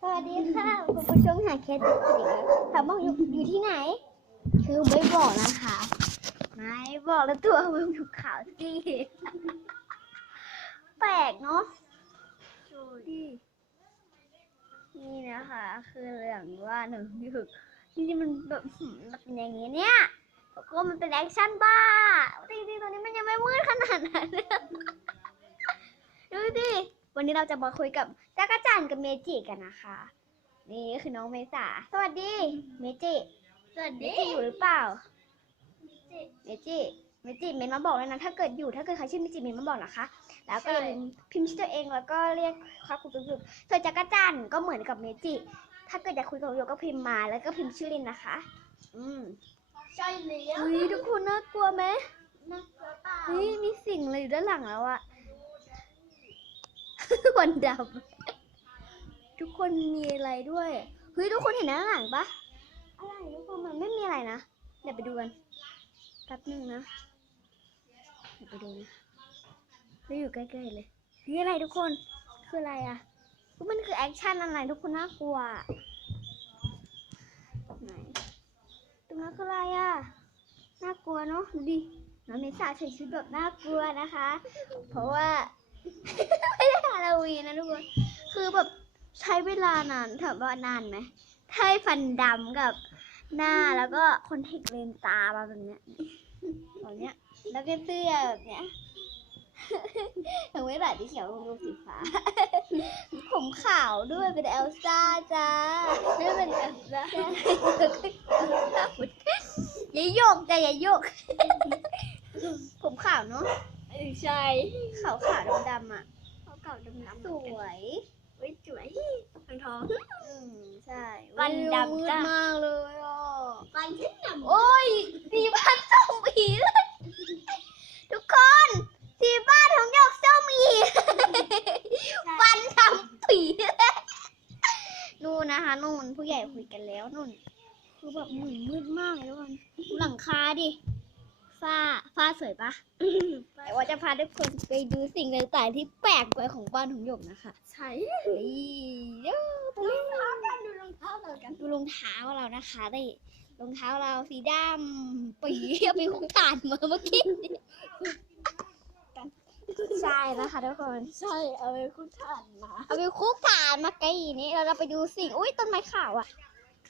สวัสดีค่ะคุณผู้ชมหาเคสดูสิถามว่าอยู่อยู่ที่ไหน คือไม่บอกนะคะ ไม่บอกแล้วตัวมึงอยู่ขาวสิแปลกเนาะดูดินี่นะคะ คือเรื่องว่าหนึ่งอยู่จริงๆมันแบบหืมมันเป็นอย่างนี้เนี่ยแล้วก็มันเป็นแอคชั่นบ้าจริงๆตอนนี้มันยังไม่มืดขนาดนั้นดูดิ วันนี้เราจะมาคุยกับจักรจันทร์กับเมจิกันนะคะ นี่คือน้องเมษาสวัสดี เมจิสวัสเมดีจิอยู่หรือเปล่า เมจิ เมจิเมนมาบอกเลยนะ ถ้าเกิดอยู่ถ้าเกิดใครชื่อเมจิเมนมาบอกนะคะ แล้วก็อย่าลืมพิมพ์ชื่อตัวเองแล้วก็เรียกความคุณสุดๆส่วนจักรจันทร์ก็เหมือนกับเมจิ ถ้าเกิดอยากคุยกับโยก็พิมพ์มาแล้วก็พิมพ์ชื่อลินนะคะ อืมใช่แล้วเฮ้ยทุกคนน่ากลัวไหมนักกระเป๋าเฮ้ยมีสิ่งอะไรอยู่ด้านหลังแล้วอะ วันดำทุกคนมีอะไรด้วยเฮ้ยทุกคนเห็นด้านหลังปะอะไรทุกคนมันไม่มีอะไรนะเดี๋ยวไปดูกันแป๊บหนึงนะเดี๋ยวไปดูนะไม่อยู่ใกล้ๆเลยนี่อะไรทุกคนคืออะไรอะมันคือแอคชั่นอะไรทุกคนน่ากลัวไหนตรงนั้นคืออะไรอะน่ากลัวเนาะดูดิน้องเมษาใส่ชุดแบบน่ากลัวนะคะ เพราะว่าาโลวีนนะทุกคน คือแบบใช้เวลานานถามว่านานไหมใช้ฟันดำกับหน้าแล้วก็คอนแทคเลนส์ตามาแบบเนี้ยแบบเนี้ย แล้วก็เสื้อแบบเนี้ยถึงไม่แบบสีเขียวลงรูปสีฟ้า ผมขาวด้วยเป็นเอลซ่าจ้าไม่เป็นเอลซ่าอย่าโยกจ้ะอย่าโยก ผมขาวเนาะเออใช่ขาวขาวดำดำๆอะเขาเก่าดำน้ำสวยไว้สวยทองทองอืมใช่วันดำมืดจ้ะมากเลยอะฟันขึ้นดำโอ้ยสีบ้านส้มอีกทุกคนสีบ้านของหยกส้มอีกฟันทำผีนู่นนะคะนู่นผู้ใหญ่คุยกันแล้วนู่นคือแบบมืดมืดมากเลยทุกคนดูหลังคาดิ ฟ้าฟ้าสวยปะแต่ว่าจะพาทุกคนไปดูสิ่งต่างๆที่แปลกไปของบ้านของหยกนะคะ ใช่เฮ้ยเดี๋ยวไปรเลอยงเท้ากันดูรองเท้าเรากันดูรองเท้าเรานะคะได้รองเท้าเราสีดำปีเอาไปคุกฐานมาเมื่อกี้ใช่นะคะทุกคนใช่เอาไปคุณทานมาเอาไปคุกฐานมาไกลนี้เราเราไปดูสิ่งอุ้ยต้นไม้ขาวอะ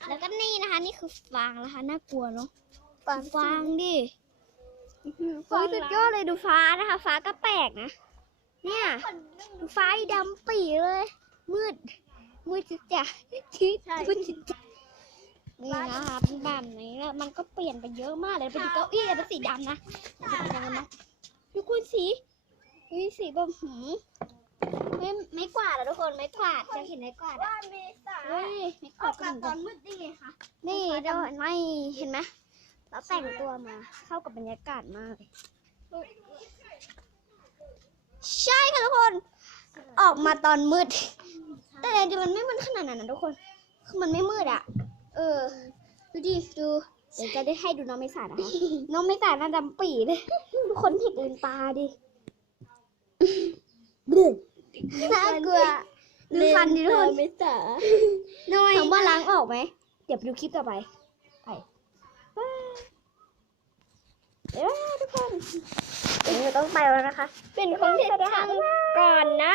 แล้วก็นี่นะคะ นี่คือฟางนะคะน่ากลัวเนาะฟางดิ เฮ้ยสุดยอดเลยดูฟ้านะคะ ฟ้าก็แปลกนะ เนี่ยดูฟ้าอีดำปีเลย มืด มืดจิตจ้ะชิดมืดจิตจ้ะนี่นะคะเป็นแบบนี้แล้วมันก็เปลี่ยนไปเยอะมากเลยไปดูเก้าอี้เป็นสีดำนะเป็นสีดำนะดูคุณสีนี่สีแบบหืมไม่ไม่กวาดอะทุกคนไม่กวาดจะเห็นไม่กวาดอะว่าเมษาเฮ้ยไม่กอวาอดกก็มาเหมือนตกัอนนมืดได้ไงคะนี่เดี๋ยวไม่เห็นไหม เราแต่งตัวมาเข้ากับบรรยากาศมากเลยใช่ค่ะทุกคน ออกมาตอนมืด แต่จริงๆมันไม่มืดขนาดนั้นนะทุกคน คือมันไม่มืดอะเออ ดูดิ ดู เดี๋ยวจะได้ให้ดูน้องไม่สานะคะ น้องไม่สาหน้าดำปีเลย ทุกคนผิดลืมตาดิน่ากลัวดูฟันดิทุกคนเมษาน้อยถามว่าล้างออกไหม เดี๋ยวไปดูคลิปต่อไปไปบ๊ายบายทุกคนเดี๋ยวต้องไปแล้วนะคะ เป็นคนที่ทำก่อนนะ